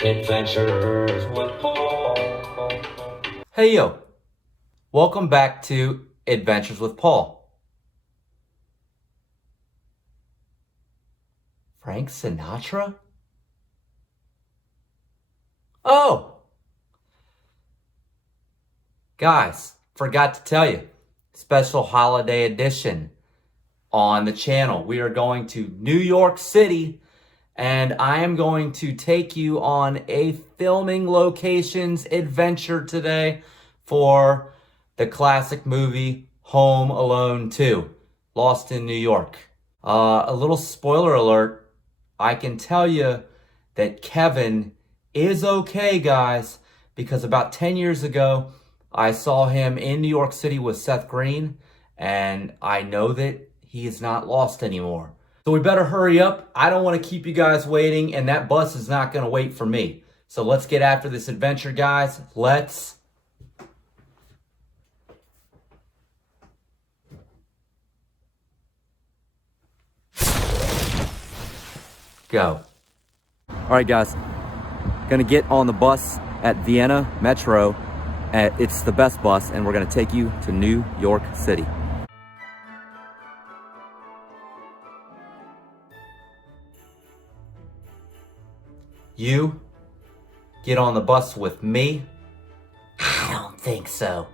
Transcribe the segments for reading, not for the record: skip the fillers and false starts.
Adventures with Paul. Hey yo, welcome back to Adventures with Paul. Frank Sinatra? Oh, guys, forgot to tell you, special holiday edition on the channel. We are going to New York City and I am going to take you on a filming locations adventure today for the classic movie Home Alone 2, Lost in New York. A little spoiler alert, I can tell you that Kevin is okay, guys, because about 10 years ago, I saw him in New York City with Seth Green, and I know that he is not lost anymore. So we better hurry up. I don't want to keep you guys waiting, and that bus is not going to wait for me. So let's get after this adventure, guys. Let's go. All right, guys. Gonna get on the bus at Vienna Metro. It's the best bus, and we're gonna take you to New York City. You get on the bus with me? I don't think so.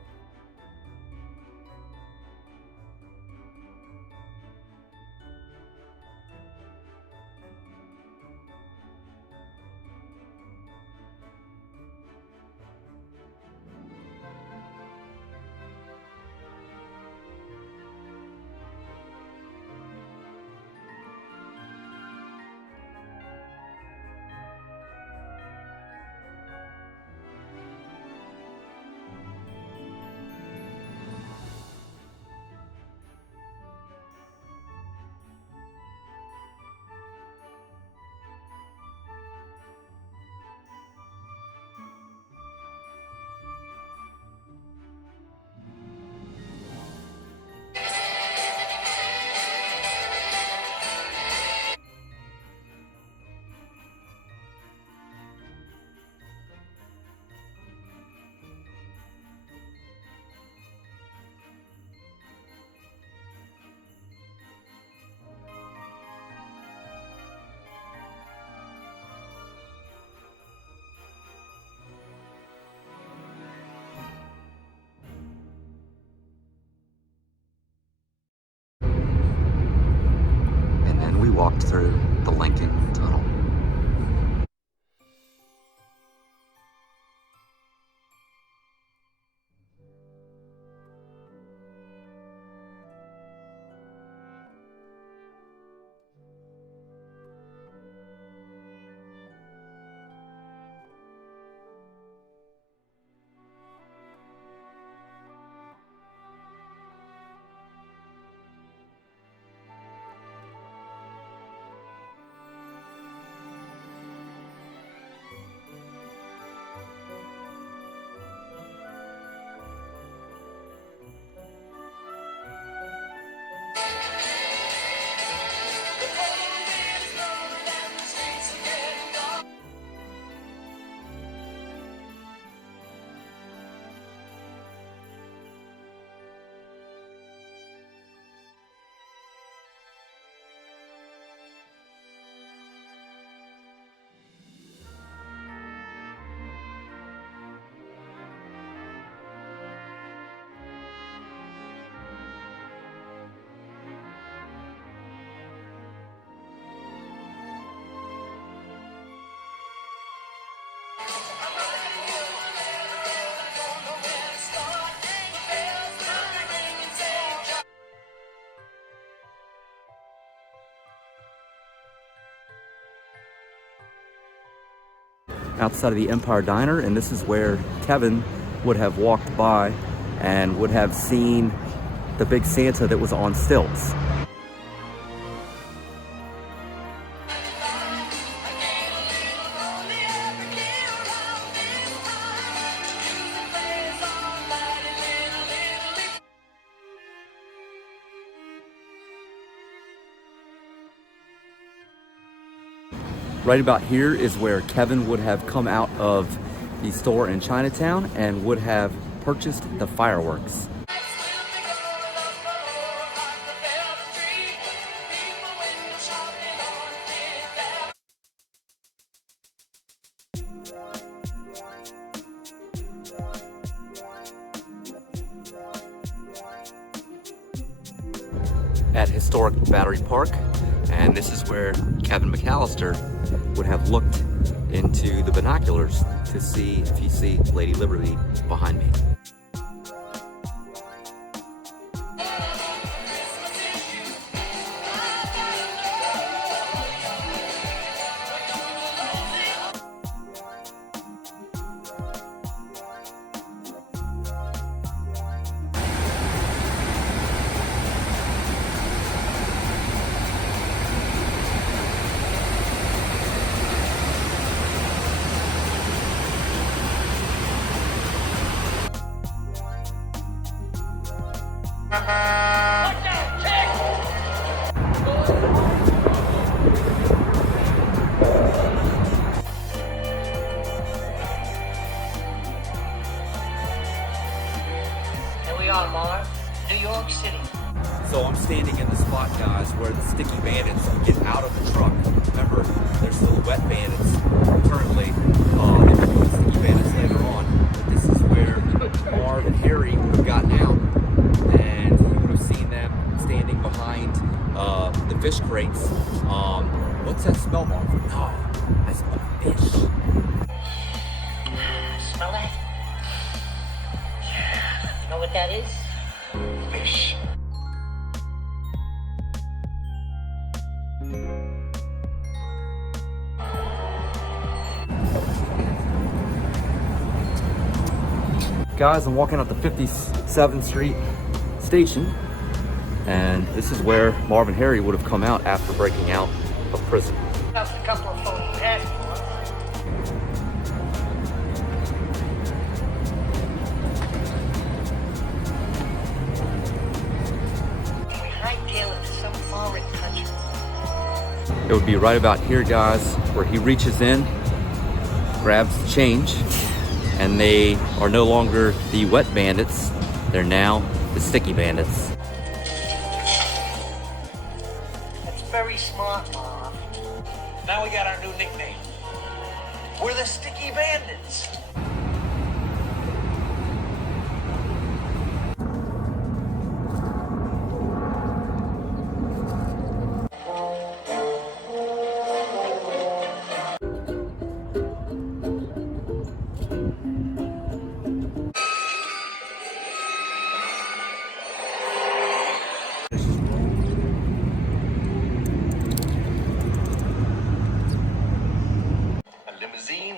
And then we walked through the Lincoln Tunnel. Outside of the Empire Diner, and this is where Kevin would have walked by and would have seen the big Santa that was on stilts. Right about here is where Kevin would have come out of the store in Chinatown and would have purchased the fireworks. At historic Battery Park, and this is where Kevin McAllister would have looked into the binoculars to see if you see Lady Liberty behind me. Here we are, Marv, New York City. So I'm standing in the spot, guys, where the sticky bandits get out of the truck. Remember, they're still wet bandits currently. They become sticky bandits later on. But this is where Marv and Harry would have gotten out, and you would have seen them standing behind the fish crates. What's that smell, Marv? Oh, I smell fish. Smell that? You know what that is? Fish. Guys, I'm walking up the 57th Street station, and this is where Marv and Harry would have come out after breaking out of prison. Just a couple of phone passports. We hightail it to some foreign country. It would be right about here, guys, where he reaches in, grabs the change, and they are no longer the wet bandits, they're now the sticky bandits. That's very smart, Marv. Now we got our new nickname. We're the Sticky Bandits.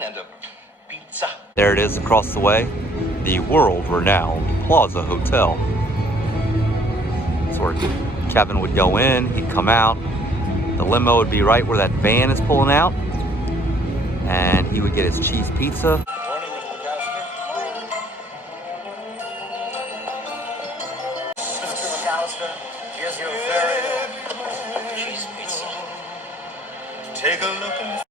And a pizza. There it is across the way, the world-renowned Plaza Hotel. That's where Kevin would go in, he'd come out, the limo would be right where that van is pulling out, and he would get his cheese pizza. Morning, Mr. McAllister. Mr. McAllister, here's your very own cheese pizza. Take a look in the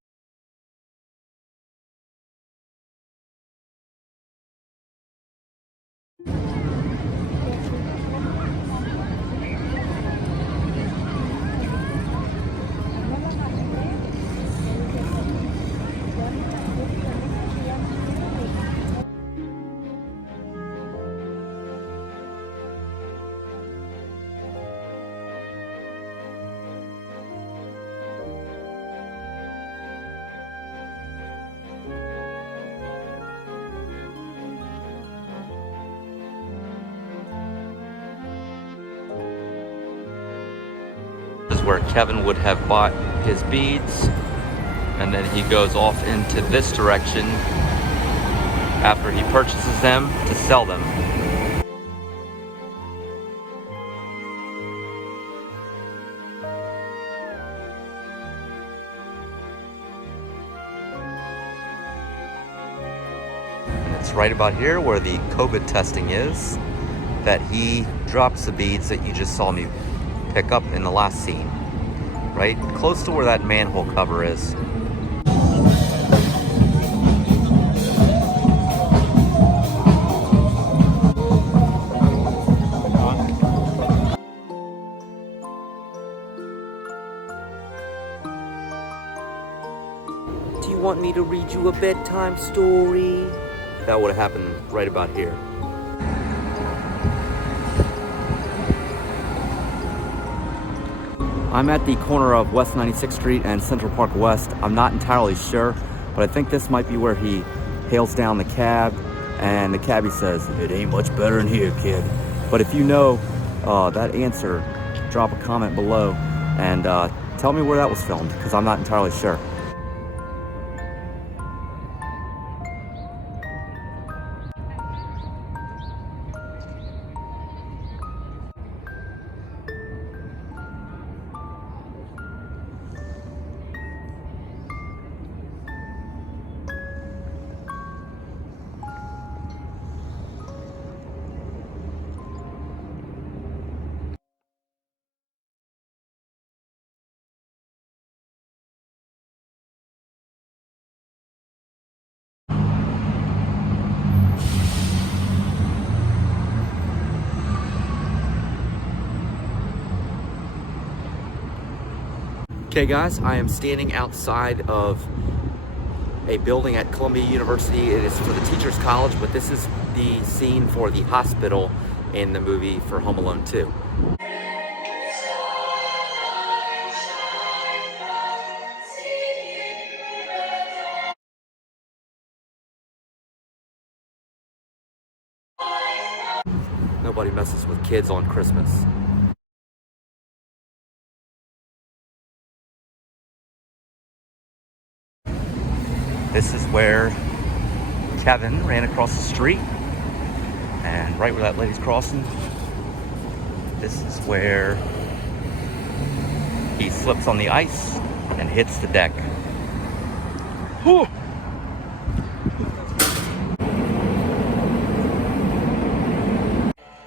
This is where Kevin would have bought his beads, and then he goes off into this direction after he purchases them to sell them. And it's right about here where the COVID testing is that he drops the beads that you just saw me pick up in the last scene. Right close to where that manhole cover is. want me to read you a bedtime story? That would have happened right about here. I'm at the corner of West 96th Street and Central Park West. I'm not entirely sure, but I think this might be where he hails down the cab, and the cabbie says, "It ain't much better in here, kid." But if you know that answer, drop a comment below and tell me where that was filmed, because I'm not entirely sure. Okay guys, I am standing outside of a building at Columbia University. It is for the Teachers College, but this is the scene for the hospital in the movie for Home Alone 2. Nobody messes with kids on Christmas. This is where Kevin ran across the street, and right where that lady's crossing, this is where he slips on the ice and hits the deck. Whew.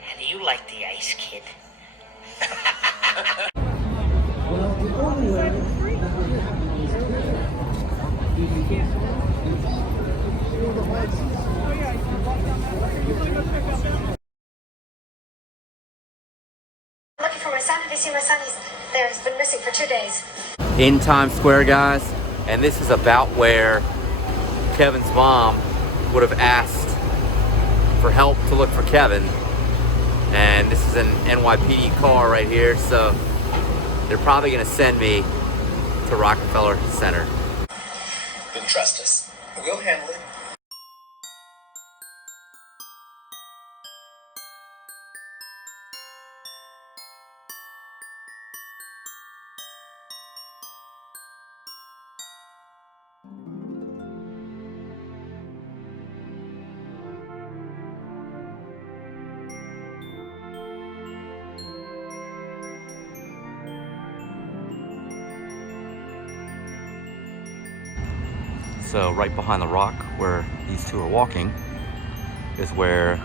How do you like the ice, kid? Looking for my son. Have you seen my son? He's there. He's been missing for 2 days. In Times Square, guys, and this is about where Kevin's mom would have asked for help to look for Kevin, and this is an NYPD car right here, so they're probably gonna send me to Rockefeller Center. Then trust us. We'll handle it. So right behind the rock where these two are walking is where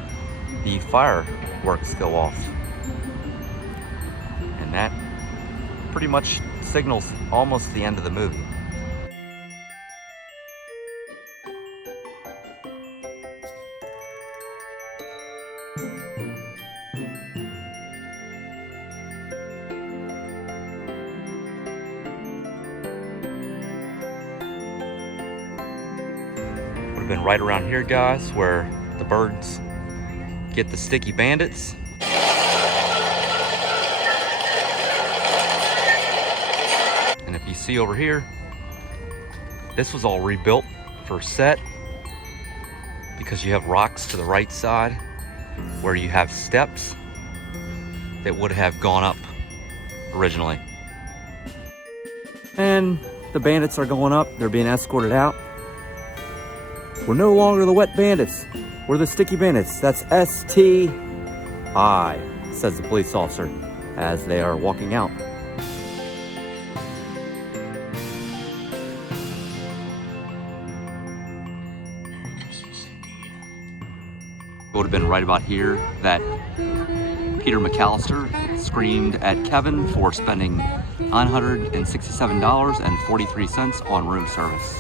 the fireworks go off. And that pretty much signals almost the end of the movie. Would have been right around here, guys, where the birds get the sticky bandits. And if you see over here, this was all rebuilt for set because you have rocks to the right side where you have steps that would have gone up originally. And the bandits are going up. They're being escorted out. We're no longer the wet bandits. We're the sticky bandits. That's S-T-I, says the police officer as they are walking out. It would have been right about here that Peter McAllister screamed at Kevin for spending $967.43 on room service.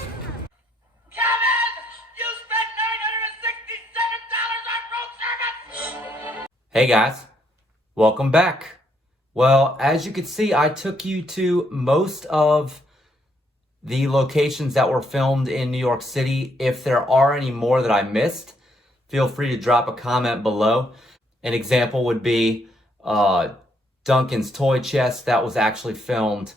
Hey guys, welcome back. Well, as you can see, I took you to most of the locations that were filmed in New York City. If there are any more that I missed, feel free to drop a comment below. An example would be Duncan's toy chest that was actually filmed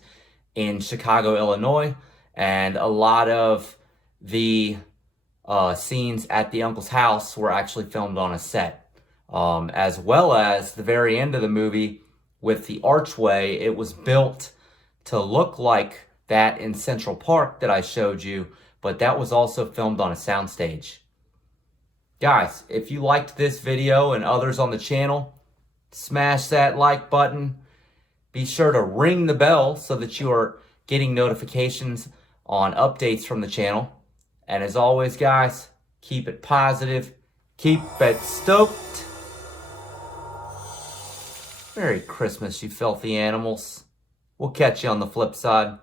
in Chicago, Illinois, and a lot of the scenes at the uncle's house were actually filmed on a set, as well as the very end of the movie with the archway. It was built to look like that in Central Park that I showed you, but that was also filmed on a soundstage. Guys, if you liked this video and others on the channel, smash that like button. Be sure to ring the bell so that you are getting notifications on updates from the channel. And as always, guys, keep it positive, keep it stoked. Merry Christmas, you filthy animals. We'll catch you on the flip side.